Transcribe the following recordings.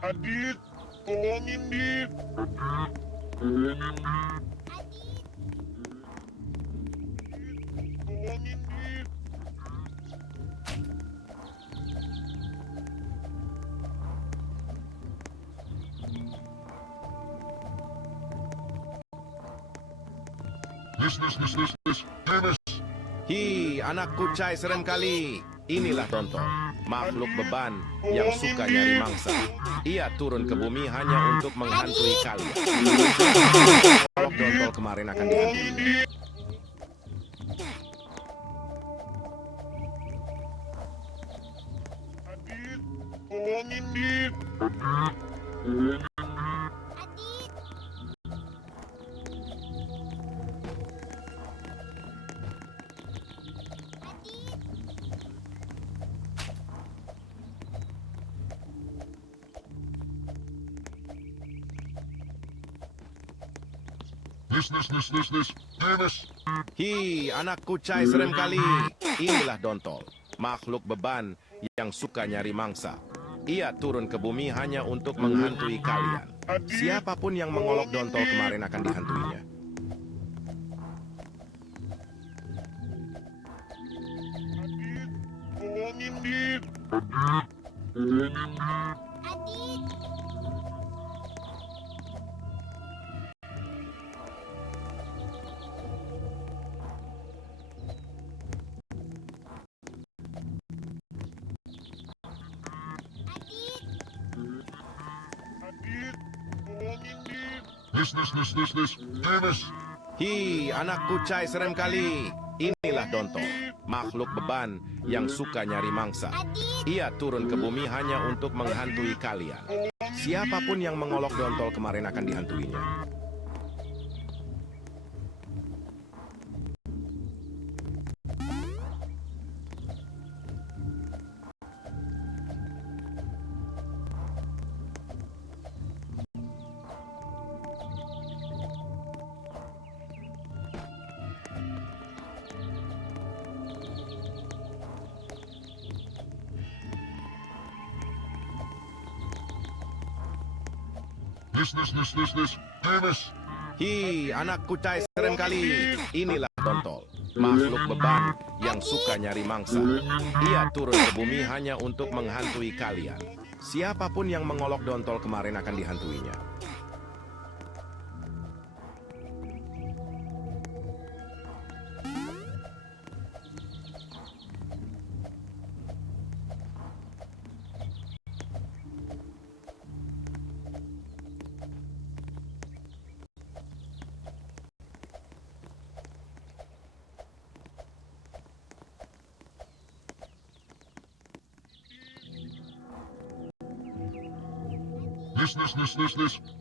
Adit, tolongin Dit. Tolongin Dit. Dennis. Hi, anak kucai serem kali. Inilah Dontol, makhluk beban yang suka nyari mangsa. Ia turun ke bumi hanya untuk menghantui kalian. Kalau Dontol kemarin akan dihantui. Adit, tolongin Dit. Dennis. Hi, anak kucai serem kali. Inilah Dontol, makhluk beban yang suka nyari mangsa. Ia turun ke bumi hanya untuk menghantui kalian. Siapapun yang mengolok Dontol kemarin akan dihantuinya. Adit, tolongin Dit. Adit, tolongin Dit. Dennis. Hi, anak kucai serem kali. Inilah Dontol, makhluk beban yang suka nyari mangsa. Ia turun ke bumi hanya untuk menghantui kalian. Siapapun yang mengolok Dontol kemarin akan dihantuinya. Dennis. Hi, anak kucai serem kali. Inilah Dontol, makhluk beban yang suka nyari mangsa. Ia turun ke bumi hanya untuk menghantui kalian. Siapapun yang mengolok Dontol kemarin akan dihantuinya.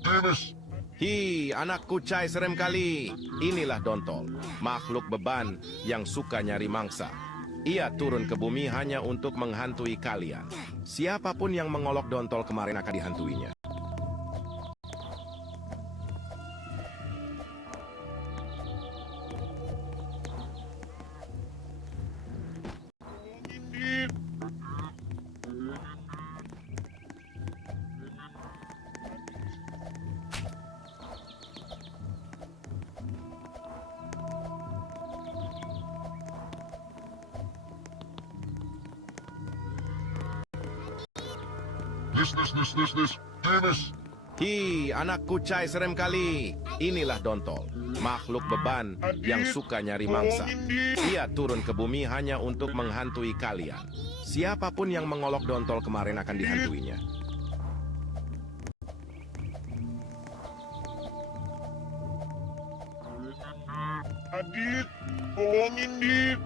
Dennis. Hi, anak kucai serem kali. Inilah Dontol, makhluk beban yang suka nyari mangsa. Ia turun ke bumi hanya untuk menghantui kalian. Siapapun yang mengolok Dontol kemarin akan dihantuinya. Tolongin Dit. Dennis. Hi, anak kucai serem kali. Inilah Dontol, makhluk beban yang suka nyari mangsa. Ia turun ke bumi hanya untuk menghantui kalian. Siapapun yang mengolok Dontol kemarin akan dihantuinya. Adit, tolongin Dit.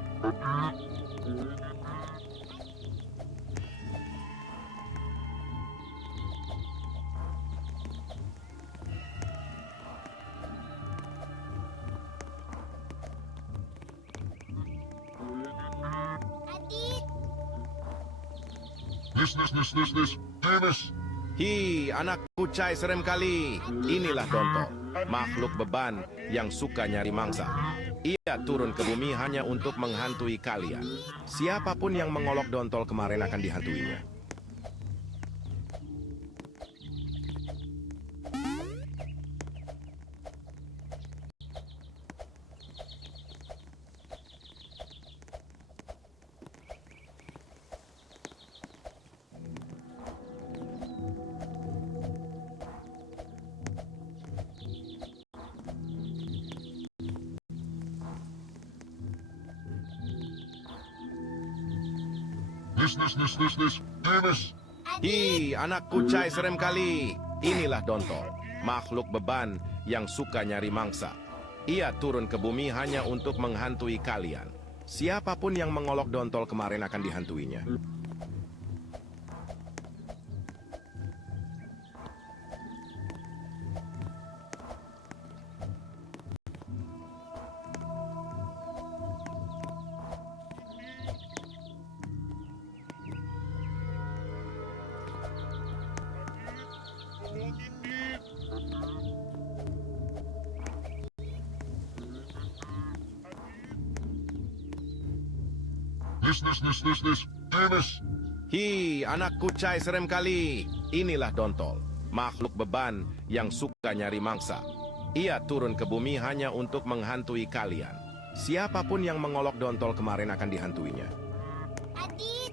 Dennis. Hi, anak kucai serem kali. Inilah Dontol, makhluk beban yang suka nyari mangsa. Ia turun ke bumi hanya untuk menghantui kalian. Siapapun yang mengolok Dontol kemarin akan dihantuinya. This. Dennis. Hi, anak kucai serem kali. Inilah Dontol, makhluk beban yang suka nyari mangsa. Ia turun ke bumi hanya untuk menghantui kalian. Siapapun yang mengolok Dontol kemarin akan dihantuinya. Tolongin, Dit. This. Dennis. Hi, anak kucai serem kali. Inilah Dontol, makhluk beban yang suka nyari mangsa. Ia turun ke bumi hanya untuk menghantui kalian. Siapapun yang mengolok Dontol kemarin akan dihantuinya. Adit,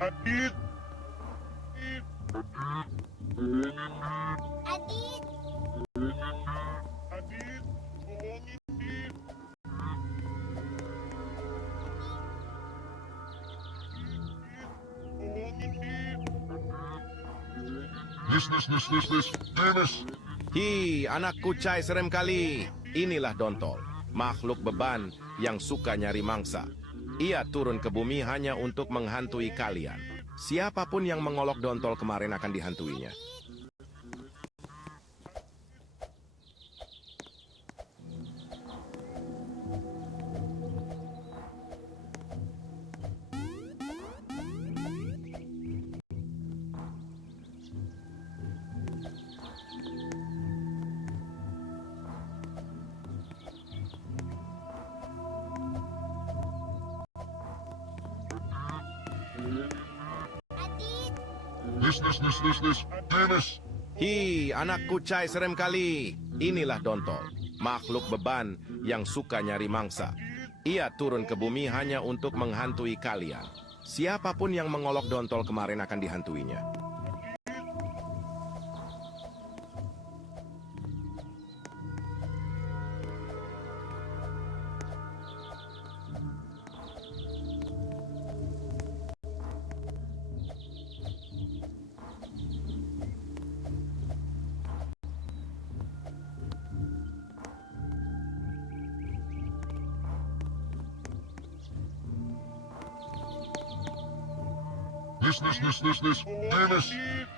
Adit. Adit, Adit. Tolongin, Dit. Tolongin, Dit. This. Dennis. Hi, anak kucai serem kali. Inilah Dontol, makhluk beban yang suka nyari mangsa. Ia turun ke bumi hanya untuk menghantui kalian. Siapapun yang mengolok Dontol kemarin akan dihantuinya. Adit, This. Dennis. Hi, anak kucai serem kali. Inilah Dontol, makhluk beban yang suka nyari mangsa. Ia turun ke bumi hanya untuk menghantui kalian. Siapapun yang mengolok Dontol kemarin akan dihantuinya. This. Dennis.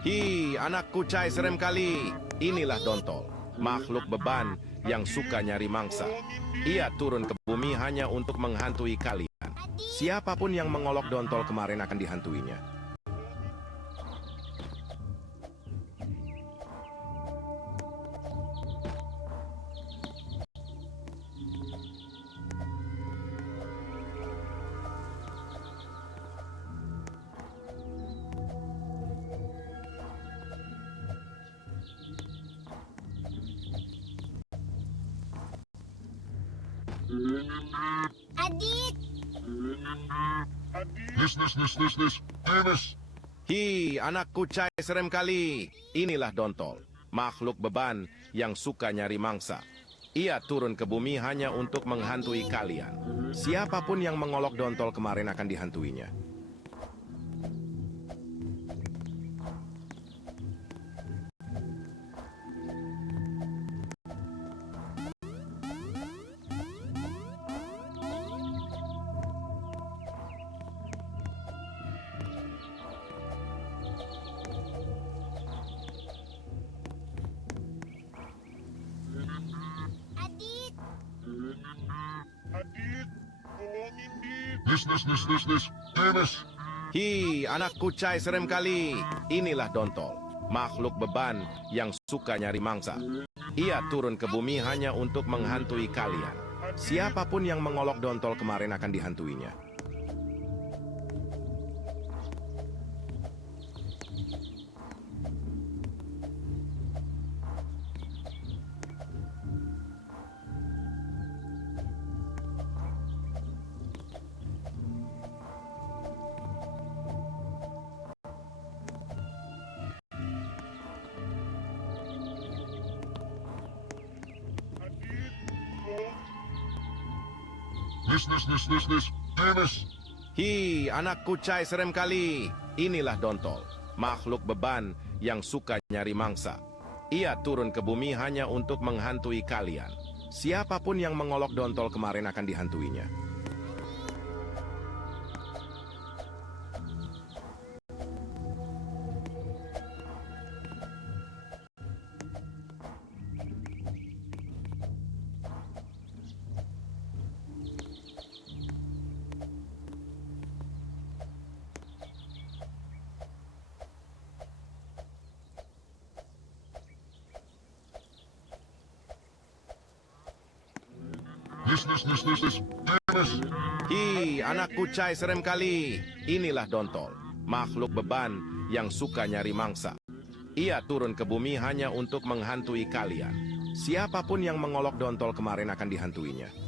Hi, anak kucai serem kali. Inilah Dontol, makhluk beban yang suka nyari mangsa. Ia turun ke bumi hanya untuk menghantui kalian. Siapapun yang mengolok Dontol kemarin akan dihantuinya. Adit, Adit. This. Dennis. Hi, anak kucai serem kali. Inilah Dontol, makhluk beban yang suka nyari mangsa. Ia turun ke bumi hanya untuk menghantui kalian. Siapapun yang mengolok Dontol kemarin akan dihantuinya. Adit, Adit. Tolongin, Dit. This. Dennis. Hi, anak kucai serem kali. Inilah Dontol, makhluk beban yang suka nyari mangsa. Ia turun ke bumi hanya untuk menghantui kalian. Siapapun yang mengolok Dontol kemarin akan dihantuinya. This. Finish. Hi, anak kucai serem kali. Inilah Dontol, makhluk beban yang suka nyari mangsa. Ia turun ke bumi hanya untuk menghantui kalian. Siapapun yang mengolok Dontol kemarin akan dihantuinya. This. Finish. Hi, anak kucai serem kali. Inilah Dontol, makhluk beban yang suka nyari mangsa. Ia turun ke bumi hanya untuk menghantui kalian. Siapapun yang mengolok Dontol kemarin akan dihantuinya.